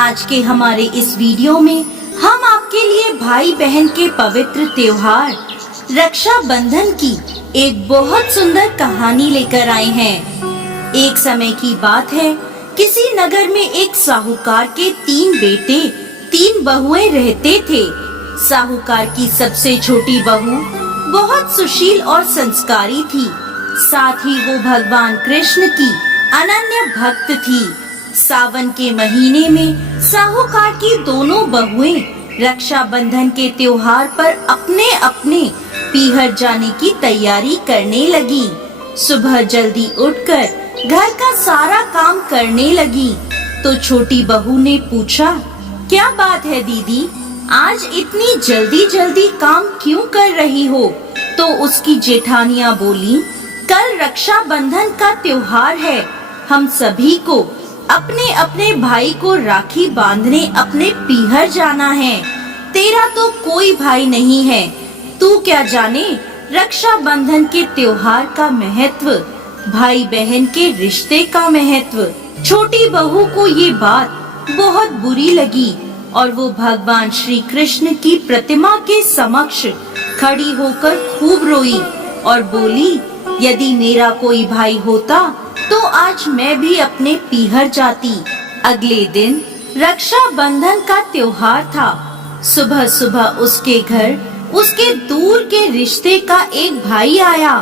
आज के हमारे इस वीडियो में हम आपके लिए भाई बहन के पवित्र त्योहार रक्षाबंधन की एक बहुत सुंदर कहानी लेकर आए हैं। एक समय की बात है, किसी नगर में एक साहूकार के 3 बेटे 3 बहुएं रहते थे। साहूकार की सबसे छोटी बहू बहुत सुशील और संस्कारी थी। साथ ही वो भगवान कृष्ण की अनन्य भक्त थी। सावन के महीने में साहूकार की दोनों बहुएं रक्षाबंधन के त्योहार पर अपने अपने पीहर जाने की तैयारी करने लगी। सुबह जल्दी उठकर घर का सारा काम करने लगी तो छोटी बहू ने पूछा, क्या बात है दीदी, आज इतनी जल्दी जल्दी काम क्यों कर रही हो? तो उसकी जेठानियां बोली, कल रक्षाबंधन का त्योहार है, हम सभी को अपने अपने भाई को राखी बांधने अपने पीहर जाना है। तेरा तो कोई भाई नहीं है, तू क्या जाने रक्षाबंधन के त्योहार का महत्व, भाई बहन के रिश्ते का महत्व। छोटी बहू को ये बात बहुत बुरी लगी और वो भगवान श्री कृष्ण की प्रतिमा के समक्ष खड़ी होकर खूब रोई और बोली, यदि मेरा कोई भाई होता तो आज मैं भी अपने पीहर जाती। अगले दिन रक्षाबंधन का त्योहार था। सुबह सुबह उसके घर उसके दूर के रिश्ते का एक भाई आया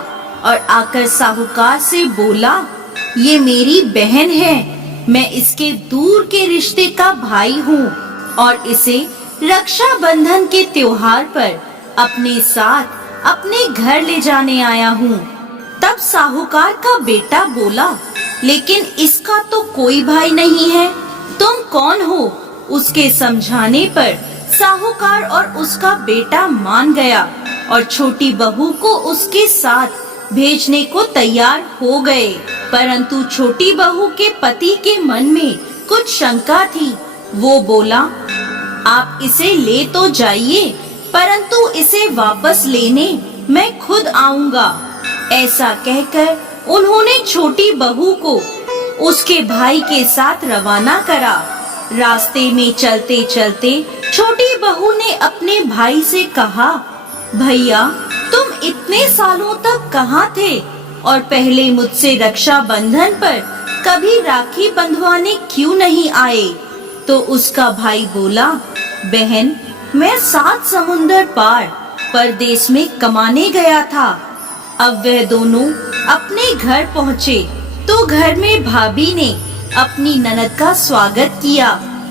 और आकर साहूकार से बोला, ये मेरी बहन है, मैं इसके दूर के रिश्ते का भाई हूँ और इसे रक्षाबंधन के त्योहार पर अपने साथ अपने घर ले जाने आया हूँ। तब साहूकार का बेटा बोला, लेकिन इसका तो कोई भाई नहीं है, तुम कौन हो? उसके समझाने पर साहूकार और उसका बेटा मान गया और छोटी बहू को उसके साथ भेजने को तैयार हो गए। परंतु छोटी बहू के पति के मन में कुछ शंका थी। वो बोला, आप इसे ले तो जाइए, परंतु इसे वापस लेने मैं खुद आऊंगा। ऐसा कहकर उन्होंने छोटी बहू को उसके भाई के साथ रवाना करा। रास्ते में चलते चलते छोटी बहू ने अपने भाई से कहा, भैया तुम इतने सालों तक कहाँ थे और पहले मुझसे रक्षाबंधन पर कभी राखी बंधवाने क्यों नहीं आए? तो उसका भाई बोला, बहन मैं 7 समुंदर पार परदेश में कमाने गया था। अब वह दोनों अपने घर पहुँचे तो घर में भाभी ने अपनी ननद का स्वागत किया,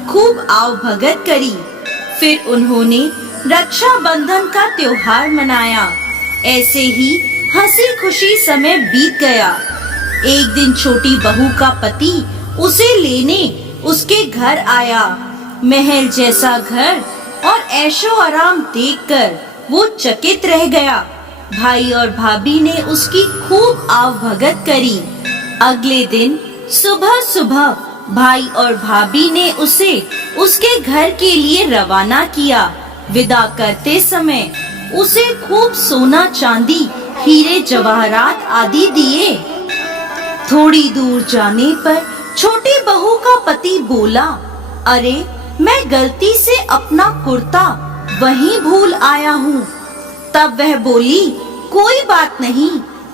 खूब आव भगत करी। फिर उन्होंने रक्षाबंधन का त्योहार मनाया। ऐसे ही हंसी खुशी समय बीत गया। एक दिन छोटी बहू का पति उसे लेने उसके घर आया। महल जैसा घर और ऐशो आराम देखकर वो चकित रह गया। भाई और भाभी ने उसकी खूब आव भगत करी। अगले दिन सुबह सुबह भाई और भाभी ने उसे उसके घर के लिए रवाना किया। विदा करते समय उसे खूब सोना चांदी हीरे जवाहरात आदि दिए। थोड़ी दूर जाने पर छोटी बहू का पति बोला, अरे मैं गलती से अपना कुर्ता वहीं भूल आया हूँ। तब वह बोली, कोई बात नहीं,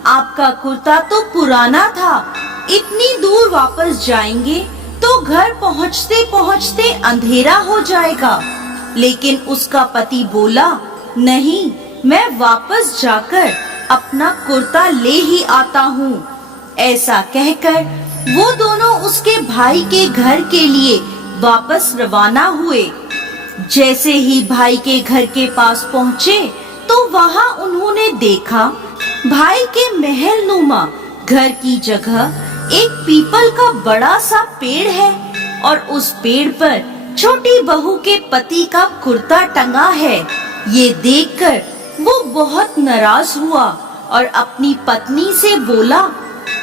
आपका कुर्ता तो पुराना था, इतनी दूर वापस जाएंगे तो घर पहुँचते पहुँचते अंधेरा हो जाएगा। लेकिन उसका पति बोला, नहीं, मैं वापस जाकर अपना कुर्ता ले ही आता हूँ। ऐसा कहकर वो दोनों उसके भाई के घर के लिए वापस रवाना हुए। जैसे ही भाई के घर के पास पहुँचे तो वहाँ उन्होंने देखा भाई के महल नुमा घर की जगह एक पीपल का बड़ा सा पेड़ है और उस पेड़ पर छोटी बहू के पति का कुर्ता टंगा है। ये देखकर वो बहुत नाराज हुआ और अपनी पत्नी से बोला,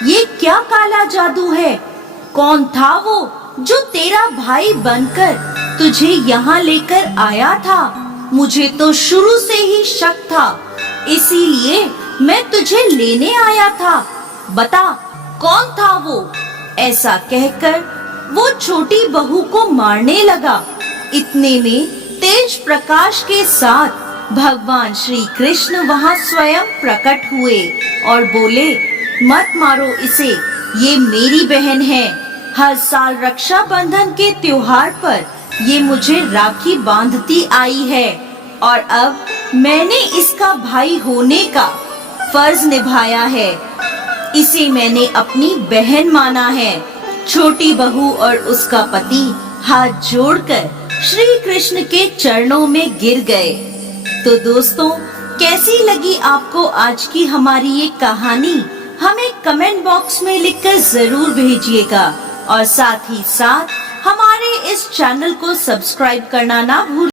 ये क्या काला जादू है? कौन था वो जो तेरा भाई बनकर तुझे यहाँ लेकर आया था? मुझे तो शुरू से ही शक था, इसीलिए मैं तुझे लेने आया था। बता कौन था वो? ऐसा कहकर वो छोटी बहू को मारने लगा। इतने में तेज प्रकाश के साथ भगवान श्री कृष्ण वहाँ स्वयं प्रकट हुए और बोले, मत मारो इसे, ये मेरी बहन है। हर साल रक्षाबंधन के त्योहार पर ये मुझे राखी बांधती आई है और अब मैंने इसका भाई होने का फर्ज निभाया है। इसे मैंने अपनी बहन माना है। छोटी बहू और उसका पति हाथ जोड़कर श्री कृष्ण के चरणों में गिर गए। तो दोस्तों, कैसी लगी आपको आज की हमारी ये कहानी? हमें कमेंट बॉक्स में लिखकर जरूर भेजिएगा और साथ ही साथ हमारे इस चैनल को सब्सक्राइब करना ना भूलिए।